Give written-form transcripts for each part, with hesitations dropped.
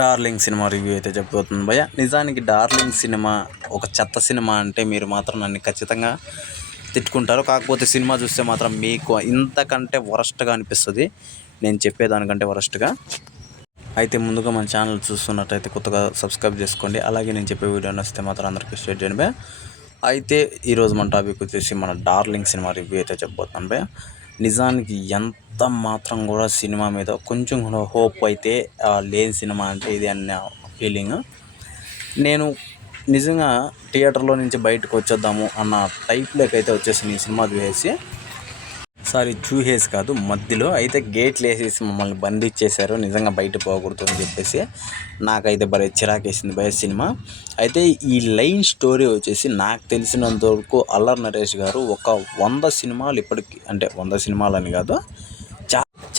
Darling cinema review అయితే చెప్పబోతుంది భయ్య. నిజానికి డార్లింగ్ సినిమా ఒక చెత్త సినిమా అంటే మీరు మాత్రం నన్ను ఖచ్చితంగా తిట్టుకుంటారు. కాకపోతే సినిమా చూస్తే మాత్రం మీకు ఇంతకంటే వరస్ట్గా అనిపిస్తుంది, నేను చెప్పేదానికంటే వరస్ట్గా. అయితే ముందుగా మన ఛానల్ చూస్తున్నట్టయితే కొత్తగా సబ్స్క్రైబ్ చేసుకోండి. అలాగే నేను చెప్పే వీడియో నచ్చితే మాత్రం అందరికీ షేర్ చేయండి భయ్య. అయితే ఈరోజు మన టాపిక్ వచ్చేసి మన డార్లింగ్ సినిమా రివ్యూ అయితే చెప్పబోతున్నాను భయ్య. నిజానికి ఎంత మాత్రం కూడా సినిమా మీద కొంచెం కూడా హోప్ అయితే లేని సినిమా అంటే ఇది అన్న ఫీలింగ్. నేను నిజంగా థియేటర్లో నుంచి బయటకు వచ్చేద్దాము అన్న టైప్లోకి అయితే వచ్చేసి ఈ సినిమా చూసేసి కాదు, మధ్యలో అయితే గేట్లు వేసేసి మమ్మల్ని బంధించేశారు. నిజంగా బయట పోకూడదు అని చెప్పేసి నాకైతే భలే చిరాకేసింది భయ సినిమా. అయితే ఈ లైన్ స్టోరీ వచ్చేసి నాకు తెలిసినంత వరకు అల్లరి నరేష్ గారు ఒక 100 సినిమాలు ఇప్పటికి, అంటే 100 సినిమాలు అని కాదు,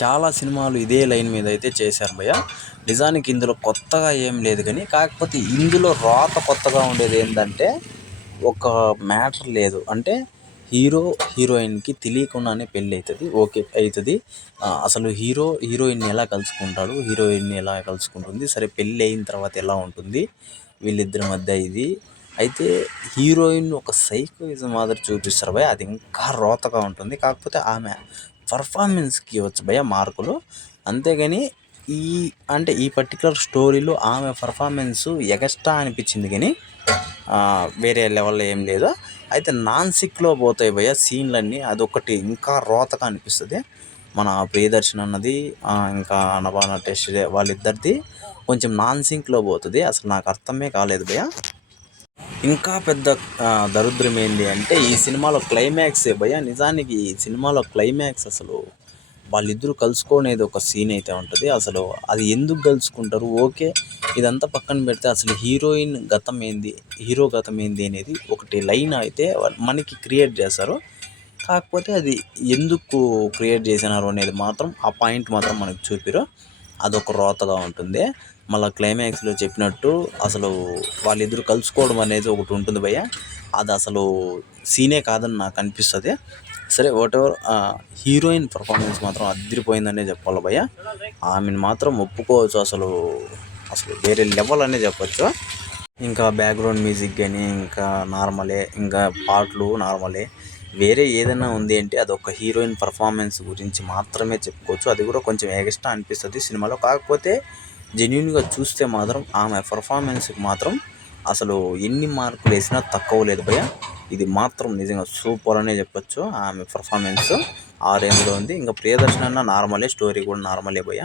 చాలా సినిమాలు ఇదే లైన్ మీద అయితే చేశారు భయ్య. నిజానికి ఇందులో కొత్తగా ఏం లేదు, కానీ కాకపోతే ఇందులో రాత కొత్తగా ఉండేది ఏంటంటే ఒక మ్యాటర్ లేదు. అంటే హీరోయిన్కి తెలియకుండానే పెళ్ళి అవుతుంది, ఓకే అవుతుంది. అసలు హీరోయిన్ని ఎలా కలుసుకుంటాడు, హీరోయిన్ని ఎలా కలుసుకుంటుంది, సరే పెళ్ళి అయిన తర్వాత ఎలా ఉంటుంది వీళ్ళిద్దరి మధ్య ఇది. అయితే హీరోయిన్ ఒక సైకోయిజం మాదిరి చూపిస్తారు భయ, అది ఇంకా రోతగా ఉంటుంది. కాకపోతే ఆమె పర్ఫార్మెన్స్కి ఇవ్వచ్చు భయ మార్కులు, అంతేగాని ఈ పర్టికులర్ స్టోరీలో ఆమె పర్ఫార్మెన్స్ ఎగస్ట్రా అనిపించింది, కానీ వేరే లెవెల్లో ఏం లేదు. అయితే నాన్సిక్లో పోతాయి భయ్య సీన్లన్నీ, అదొకటి ఇంకా రోతగా అనిపిస్తుంది. మన ప్రియదర్శన్ అన్నది ఇంకా నభా నటేష్ వాళ్ళిద్దరిది కొంచెం నాన్సింక్లో పోతుంది. అసలు నాకు అర్థమే కాలేదు భయ్య. ఇంకా పెద్ద దరిద్రం ఏంటి అంటే ఈ సినిమాలో క్లైమాక్సే భయ్య. నిజానికి ఈ సినిమాలో క్లైమాక్స్ అసలు వాళ్ళిద్దరూ కలుసుకునేది ఒక సీన్ అయితే ఉంటుంది. అసలు అది ఎందుకు కలుసుకుంటారు, ఓకే ఇదంతా పక్కన పెడితే అసలు హీరోయిన్ గతం ఏంది, హీరో గతం ఏంది అనేది ఒకటి లైన్ అయితే మనకి క్రియేట్ చేస్తారు. కాకపోతే అది ఎందుకు క్రియేట్ చేసినారు అనేది మాత్రం ఆ పాయింట్ మాత్రం మనకు చూపిరు, అదొక రోతగా ఉంటుంది. మళ్ళీ క్లైమాక్స్లో చెప్పినట్టు అసలు వాళ్ళిద్దరూ కలుసుకోవడం అనేది ఒకటి ఉంటుంది భయ్య, అది అసలు సీనే కాదని నాకు అనిపిస్తుంది. సరే వాటెవర్, హీరోయిన్ పర్ఫార్మెన్స్ మాత్రం అదిరిపోయిందనే చెప్పాలి భయ్య. ఆమెను మాత్రం ఒప్పుకోవచ్చు, అసలు వేరే లెవెల్ అనే చెప్పచ్చు. ఇంకా బ్యాక్గ్రౌండ్ మ్యూజిక్ కానీ ఇంకా నార్మలే, ఇంకా పాటలు నార్మలే. వేరే ఏదైనా ఉంది అంటే అదొక హీరోయిన్ పర్ఫార్మెన్స్ గురించి మాత్రమే చెప్పుకోవచ్చు. అది కూడా కొంచెం ఎక్స్ట్రా అనిపిస్తుంది సినిమాలో. కాకపోతే జెన్యూన్గా చూస్తే మాత్రం ఆమె పర్ఫార్మెన్స్కి మాత్రం అసలు ఎన్ని మార్కులు వేసినా తక్కువ లేదు భయ్య. ఇది మాత్రం నిజంగా సూపర్ అనే చెప్పొచ్చు. ఆమె పర్ఫార్మెన్స్ ఆ రేంజ్లో ఉంది. ఇంకా ప్రియదర్శన్ అన్న నార్మలే, స్టోరీ కూడా నార్మలే భయ్య.